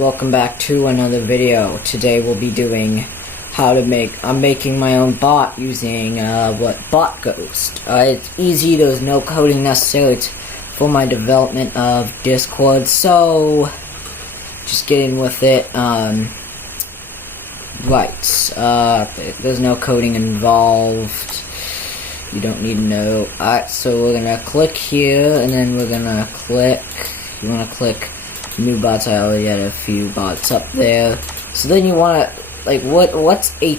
welcome back to another video. Today we'll be doing I'm making my own bot using botghost. It's easy, there's no coding necessary for my development of Discord, so just get in with it. There's no coding involved. You don't need to know. Alright, so we're gonna click here, and then we're gonna click, you wanna click new bots. I already had a few bots up there. So then you wanna, like, what's a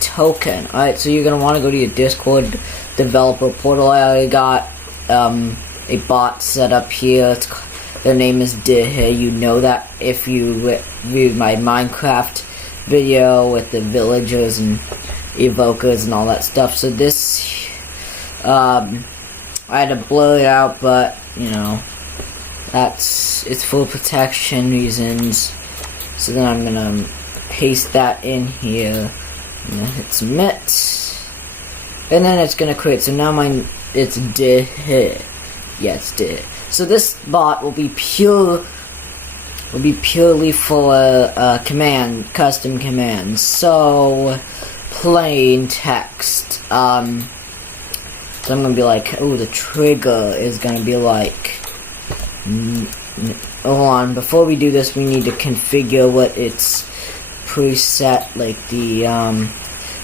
token? Alright, so you're gonna wanna go to your Discord developer portal. I already got, a bot set up here. Their name is Dih. You know that if you viewed my Minecraft video with the villagers and evokers and all that stuff. So this, I had to blur it out, but, you know, it's for protection reasons. So then I'm gonna paste that in here. I'm gonna hit submit, and then it's gonna create. So now it's Dih. Yeah, it's Dih. So this bot will be purely for custom commands. So plain text. So I'm gonna be like, oh, the trigger is gonna be like. Hold on, before we do this, we need to configure what its preset, like the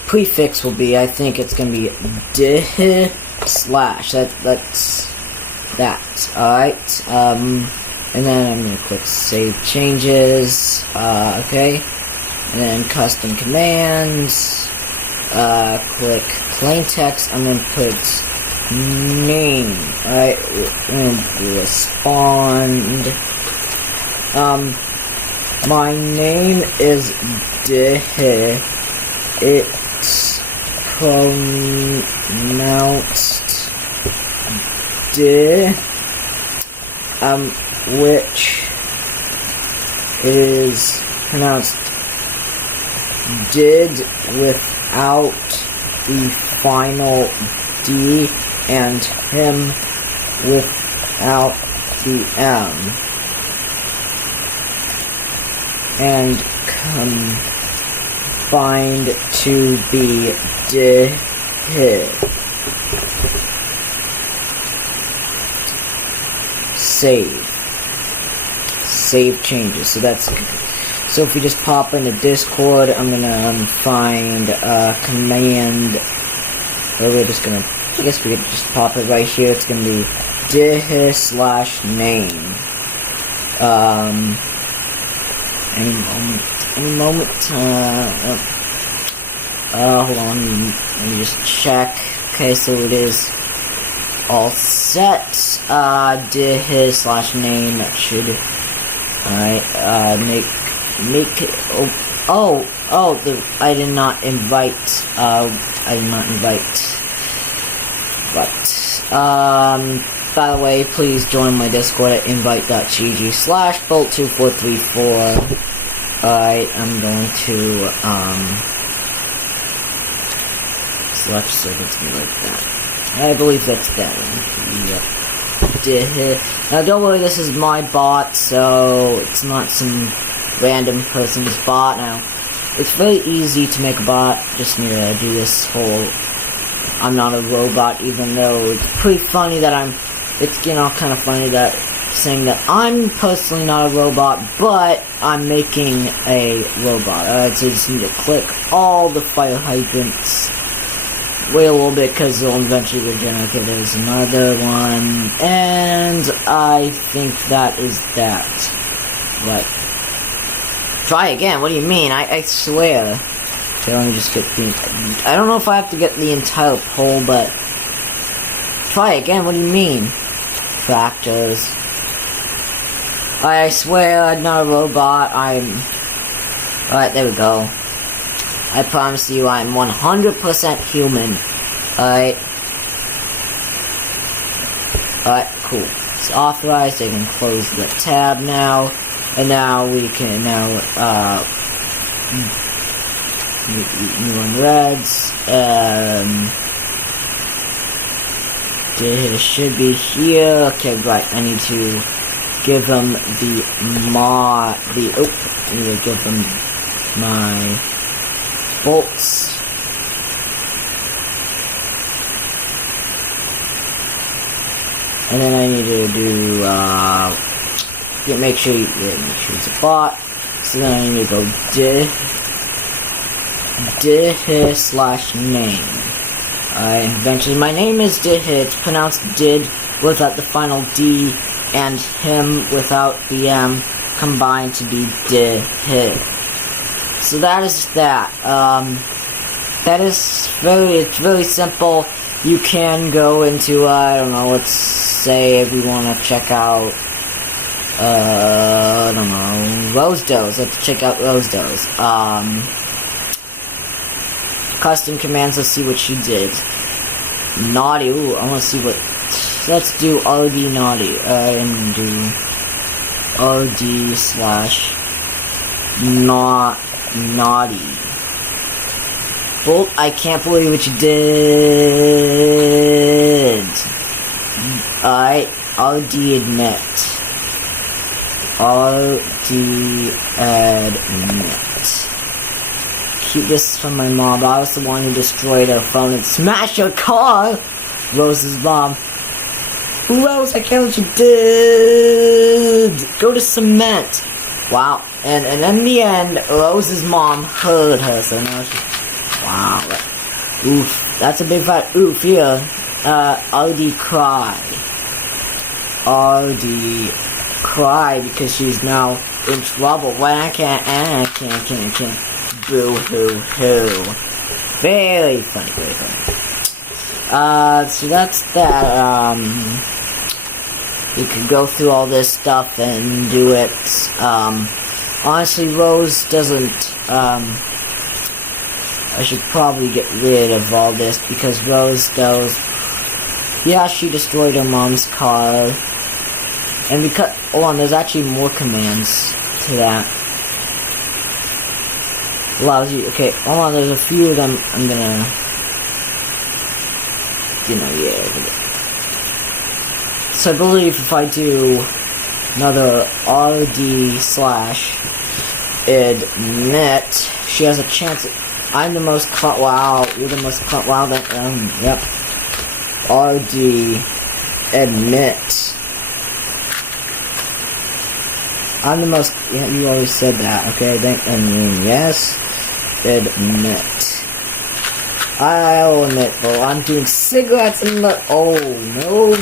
prefix will be. I think it's gonna be dih slash. That's that. Alright. And then I'm gonna click save changes. Okay. And then custom commands. Click plain text. I'm gonna put name. Alright, and respond. My name is Dih. It's pronounced Dih, which is pronounced did without the final D, and him without the M, and combined to be Dih. Save changes. So that's, so if we just pop into Discord, I'm gonna find command, or we're just gonna, I guess we could just pop it right here. It's gonna be dih slash name. Any moment. Hold on. Let me just check. Okay, so it is all set. Dih slash name. That should. Alright. Make it. I did not invite. But, by the way, please join my Discord at invite.gg/bolt2434. Alright, I'm going to, select servants like that. I believe that's that one. Yep. Now, don't worry, this is my bot, so it's not some random person's bot. Now, it's very easy to make a bot. Just need to do this whole I'm not a robot, even though it's pretty funny that it's, you know, kind of funny that saying that I'm personally not a robot, but I'm making a robot. Alright, so you just need to click all the fire hydrants. Wait a little bit, because they'll eventually regenerate. Okay, there's another one, and I think that is that. Right. Try again, what do you mean? I swear. Okay, let me just get I don't know if I have to get the entire poll, but try again, what do you mean? Factors. I swear I'm not a robot, Alright, there we go. I promise you I'm 100% human. Alright. Alright, cool. It's authorized, I can close the tab now. And now we can new one reds, it should be here. Okay, right, I need to give him I need to give him my bolts. And then I need to do, make sure he's a bot. So then I need to go dih/name. Eventually my name is Dih. It's pronounced did without the final D, and him without the M combined to be Dih. So that is that. That is it's very simple. You can go into, I don't know, let's say if we want to check out, I don't know, Rosedos. Let's check out Rosedos. Custom commands, let's see what she did. Naughty, ooh, I want to see what, let's do RD naughty, and do RD/naughty. Bolt, I can't believe what you did. Alright, RD admit. RD admit. Keep this from my mom. I was the one who destroyed her phone and smashed her car. Rose's mom. Rose, I can't believe what you did. Go to cement. Wow. And in the end, Rose's mom heard her, so now she... Wow. Oof. That's a big fat oof here. RD cry. RD cry because she's now in trouble. Well, I can't. Boo hoo hoo. Very funny, very funny. So that's that. We could go through all this stuff and do it. Honestly, Rose doesn't, I should probably get rid of all this because Rose goes, yeah, she destroyed her mom's car. And because, hold on, there's actually more commands to that. Allows you, okay, hold on, there's a few of them I'm gonna, yeah. So I believe if I do another RD/admit, she has a chance. I'm the most wow, you're the most wow, that, yep. RD admit. I'm the most, yeah, you already said that, okay, yes, admit. I'll admit, bro, I'm doing cigarettes in the, oh, no.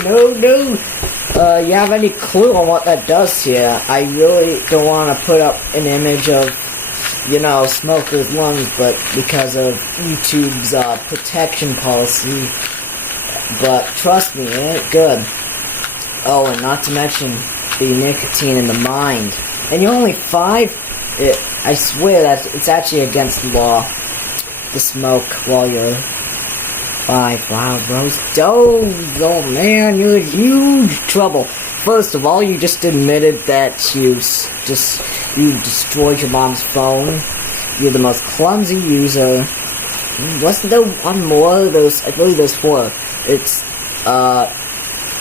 You have any clue on what that does here? I really don't want to put up an image of, smoker's lungs, but because of YouTube's protection policy. But trust me, it ain't good. Oh, and not to mention the nicotine in the mind. And you're only 5? I swear that it's actually against the law to smoke while you're 5. Wow, Rose. Oh man, you're in huge trouble. First of all, you just admitted that you destroyed your mom's phone. You're the most clumsy user. Wasn't there one more? I believe there's 4. It's,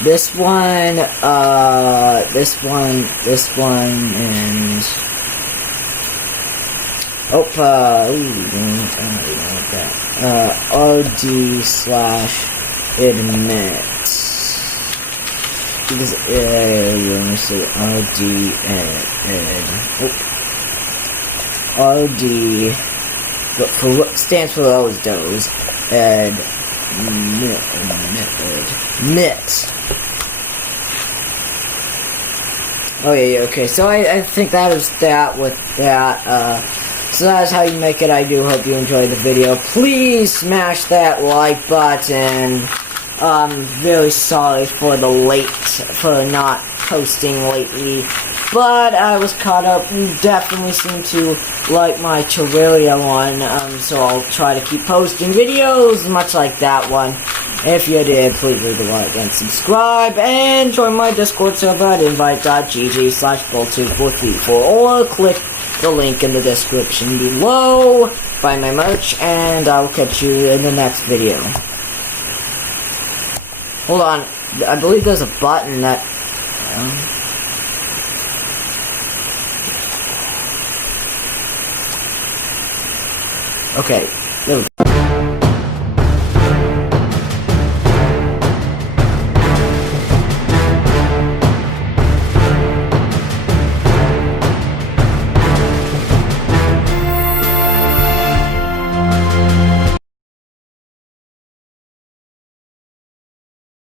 this one, and... Oh, RD/admit. Because, you want to say RD, but stands for Rosedos, admit. Oh yeah, okay, so I think that is that with that, so that is how you make it. I do hope you enjoyed the video. Please smash that like button. I'm very sorry for not posting lately, but I was caught up. You definitely seem to like my Terraria one, so I'll try to keep posting videos much like that one. If you did, please leave a like and subscribe, and join my Discord server at invite.gg/bolt2434, or click the link in the description below. Buy my merch, and I'll catch you in the next video. Hold on, I believe there's a button that... Okay.